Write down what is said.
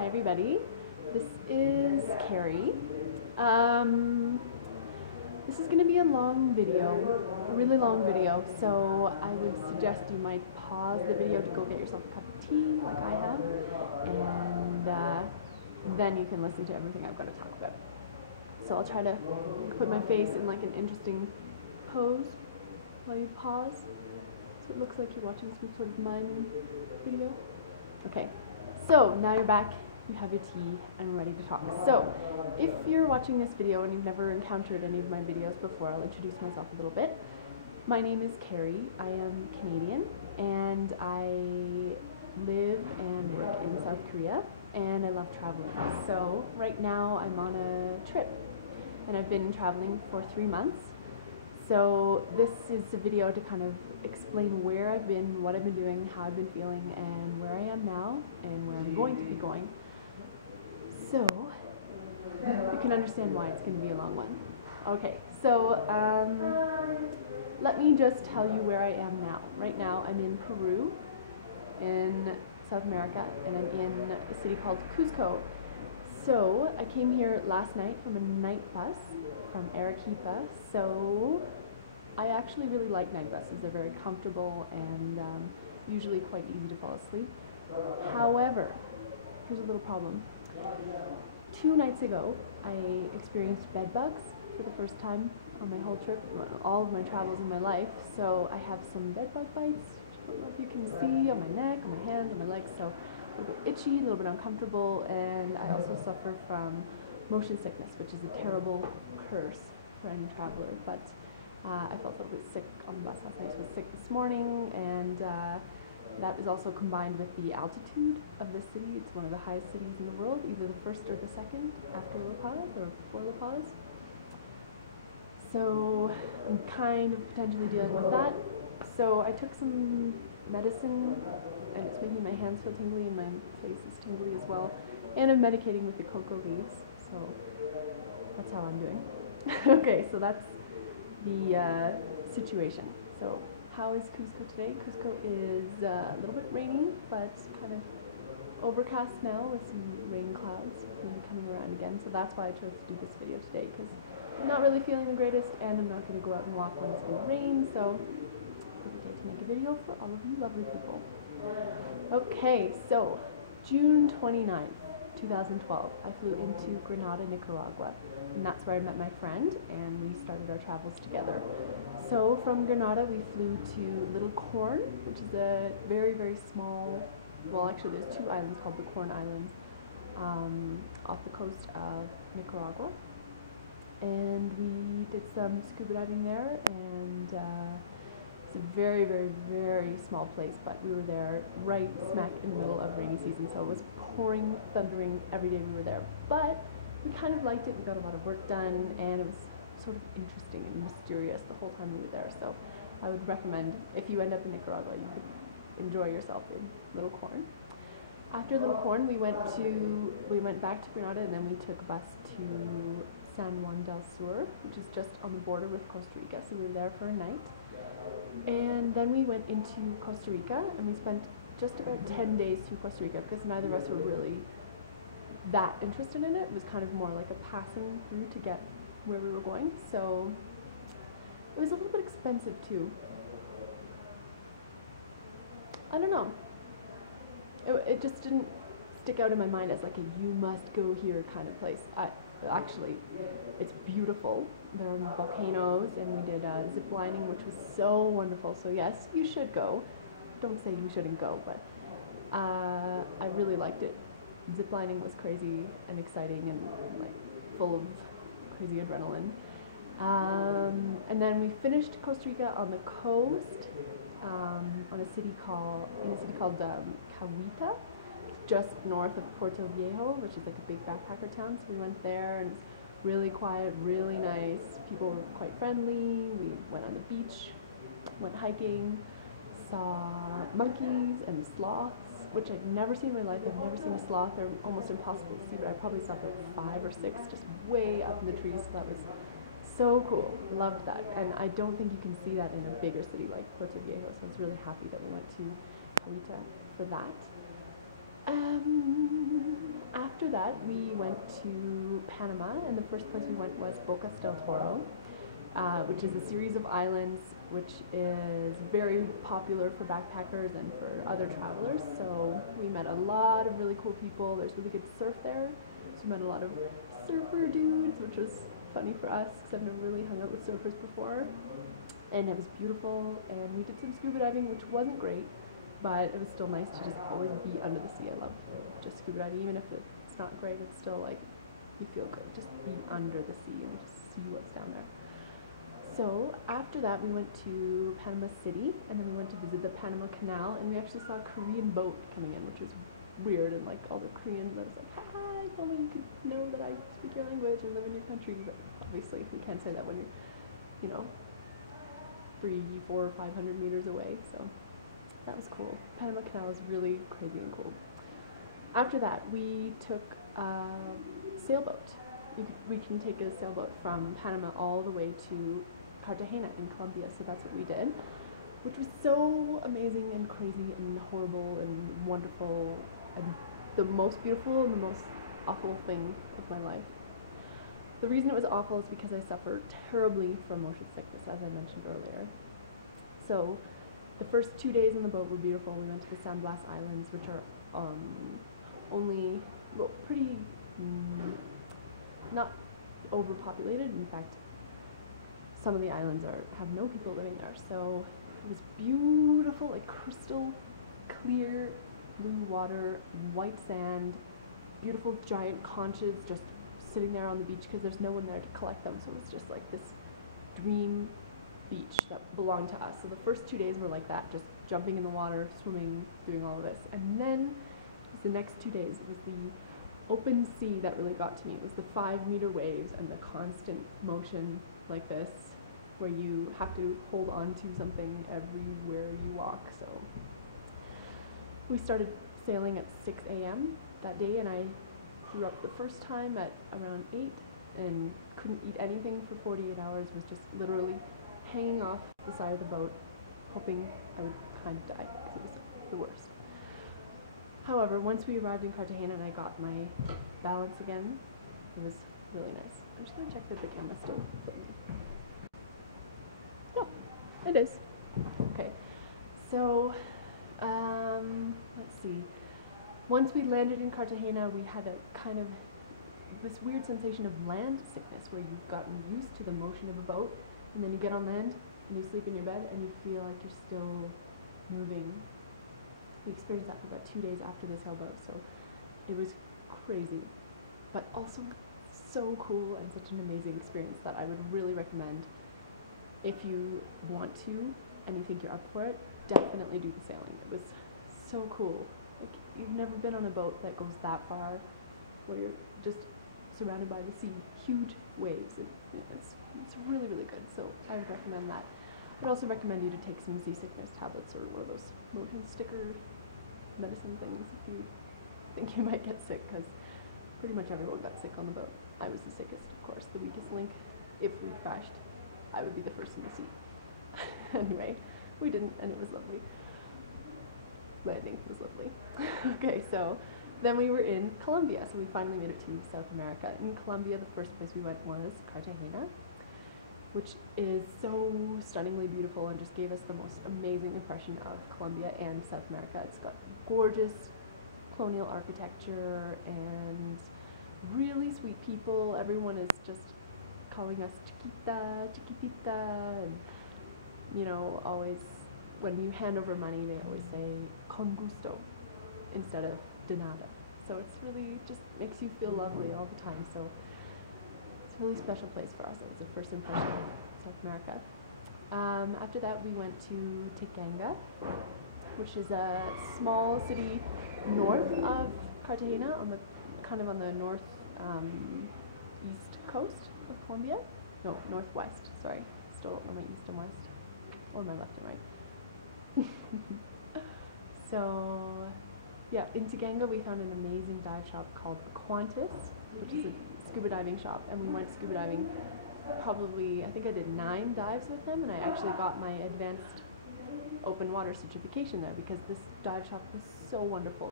Hi everybody, this is Carrie. This is going to be a long video, a really long video, so I would suggest you might pause the video to go get yourself a cup of tea like I have, and then you can listen to everything I've got to talk about. So I'll try to put my face in like an interesting pose while you pause, so it looks like you're watching some sort of mime video. Okay, so now you're back, you have your tea, and we're ready to talk. So, if you're watching this video and you've never encountered any of my videos before, I'll introduce myself a little bit. My name is Carrie, I am Canadian, and I live and work in South Korea, and I love traveling. So, right now I'm on a trip, and I've been traveling for 3 months. So this is a video to kind of explain where I've been, what I've been doing, how I've been feeling, and where I am now, and where I'm going to be going. So you can understand why it's going to be a long one. Okay, so let me just tell you where I am now. Right now I'm in Peru, in South America, and I'm in a city called Cusco. So I came here last night from a night bus from Arequipa. So I actually really like night buses. They're very comfortable and usually quite easy to fall asleep. However, here's a little problem. 2 nights ago, I experienced bed bugs for the first time on my whole trip, all of my travels in my life. So I have some bed bug bites, which I don't know if you can see, on my neck, on my hands, on my legs. So a little bit itchy, a little bit uncomfortable, and I also suffer from motion sickness, which is a terrible curse for any traveler. But I felt a little bit sick on the bus last night, so I was sick this morning, and that is also combined with the altitude of the city. It's one of the highest cities in the world, either the first or the second after La Paz or before La Paz. So I'm kind of potentially dealing with that. So I took some medicine, and it's making my hands feel tingly and my face is tingly as well. And I'm medicating with the cocoa leaves, so that's how I'm doing. Okay, so that's the situation. So how is Cusco today? Cusco is a little bit rainy, but kind of overcast now with some rain clouds maybe coming around again. So that's why I chose to do this video today, because I'm not really feeling the greatest, and I'm not going to go out and walk when it's going to rain. So perfect day to make a video for all of you lovely people. Okay, so June 29th, 2012, I flew into Granada, Nicaragua, and that's where I met my friend, and we started our travels together. So from Granada, we flew to Little Corn, which is a very, very small, well, actually there's 2 islands called the Corn Islands off the coast of Nicaragua, and we did some scuba diving there, and it's a very, very, very small place, but we were there right smack in the middle of rainy season, so it was pouring, thundering every day we were there. But we kind of liked it. We got a lot of work done, and it was sort of interesting and mysterious the whole time we were there. So I would recommend, if you end up in Nicaragua, you could enjoy yourself in Little Corn. After Little Corn, we went back to Granada, and then we took a bus to San Juan del Sur, which is just on the border with Costa Rica. So we were there for a night. And then we went into Costa Rica, and we spent just about 10 days through Costa Rica, because neither of us were really that interested in it. It was kind of more like a passing through to get where we were going. So it was a little bit expensive too. I don't know. It just didn't stick out in my mind as like a you must go here kind of place. Actually, it's beautiful. There are volcanoes, and we did zip lining, which was so wonderful. So yes, you should go. Don't say you shouldn't go, but I really liked it. Zip lining was crazy and exciting and like full of crazy adrenaline. And then we finished Costa Rica on the coast, in a city called Cahuita, just north of Puerto Viejo, which is like a big backpacker town. So we went there, and it's really quiet, really nice. People were quite friendly. We went on the beach, went hiking, saw monkeys and sloths, which I've never seen in my life. I've never seen a sloth. They're almost impossible to see, but I probably saw about 5 or 6 just way up in the trees. So that was so cool. Loved that. And I don't think you can see that in a bigger city like Puerto Viejo, so I was really happy that we went to Cahuita for that. that, we went to Panama, and the first place we went was Bocas del Toro, which is a series of islands which is very popular for backpackers and for other travelers. So we met a lot of really cool people. There's really good surf there, so we met a lot of surfer dudes, which was funny for us because I've never really hung out with surfers before. And it was beautiful, and we did some scuba diving, which wasn't great, but it was still nice to just always be under the sea. I love just scuba diving, even if it's not great, it's still like, you feel good, just be under the sea and just see what's down there. So after that, we went to Panama City, and then we went to visit the Panama Canal, and we actually saw a Korean boat coming in, which was weird, and like all the Koreans, I was like, hi, if only you could know that I speak your language and live in your country, but obviously we can't say that when you're, you know, 300, 400, 500 meters away, so that was cool. Panama Canal is really crazy and cool. After that, we took a sailboat. We can take a sailboat from Panama all the way to Cartagena in Colombia, so that's what we did, which was so amazing and crazy and horrible and wonderful and the most beautiful and the most awful thing of my life. The reason it was awful is because I suffered terribly from motion sickness, as I mentioned earlier. So the first 2 days on the boat were beautiful. We went to the San Blas Islands, which are only, well, pretty not overpopulated. In fact, some of the islands have no people living there. So it was beautiful, like crystal clear blue water, white sand, beautiful giant conches just sitting there on the beach because there's no one there to collect them, so it's just like this dream beach that belonged to us. So the first 2 days were like that, just jumping in the water, swimming, doing all of this. And then the next 2 days, it was the open sea that really got to me. It was the 5-meter waves and the constant motion like this, where you have to hold on to something everywhere you walk. So we started sailing at 6 a.m. that day, and I threw up the first time at around 8 and couldn't eat anything for 48 hours, was just literally hanging off the side of the boat, hoping I would kind of die because it was the worst. However, once we arrived in Cartagena and I got my balance again, it was really nice. I'm just going to check that the camera's still filming. Oh, it is. Okay, so let's see. Once we landed in Cartagena, we had a kind of this weird sensation of land sickness where you've gotten used to the motion of a boat, and then you get on land and you sleep in your bed and you feel like you're still moving. We experienced that for about 2 days after the sailboat, so it was crazy, but also so cool and such an amazing experience that I would really recommend. If you want to and you think you're up for it, definitely do the sailing. It was so cool. Like, you've never been on a boat that goes that far, where you're just surrounded by the sea, huge waves. It's really, really good, so I would recommend that. I would also recommend you to take some seasickness tablets or one of those motion sticker medicine things if you think you might get sick, because pretty much everyone got sick on the boat. I was the sickest, of course, the weakest link. If we crashed, I would be the first in the seat. Anyway, we didn't, and it was lovely. Landing was lovely. Okay, so then we were in Colombia, so we finally made it to South America. In Colombia, the first place we went was Cartagena, which is so stunningly beautiful and just gave us the most amazing impression of Colombia and South America. It's got gorgeous colonial architecture and really sweet people. Everyone is just calling us chiquita, chiquitita, and, you know, always, when you hand over money, they always say con gusto instead of de nada. So it's really just makes you feel lovely all the time. So it's a really special place for us. It was the first impression of South America. After that, we went to Taganga, which is a small city north of Cartagena, on the kind of on the north east coast of Colombia. No, northwest. Sorry, still don't know my east and west, or my left and right. So, yeah, in Taganga we found an amazing dive shop called Aquantis, which is a scuba diving shop, and we went scuba diving probably, I think I did 9 dives with them, and I actually got my advanced open water certification there because this dive shop was so wonderful.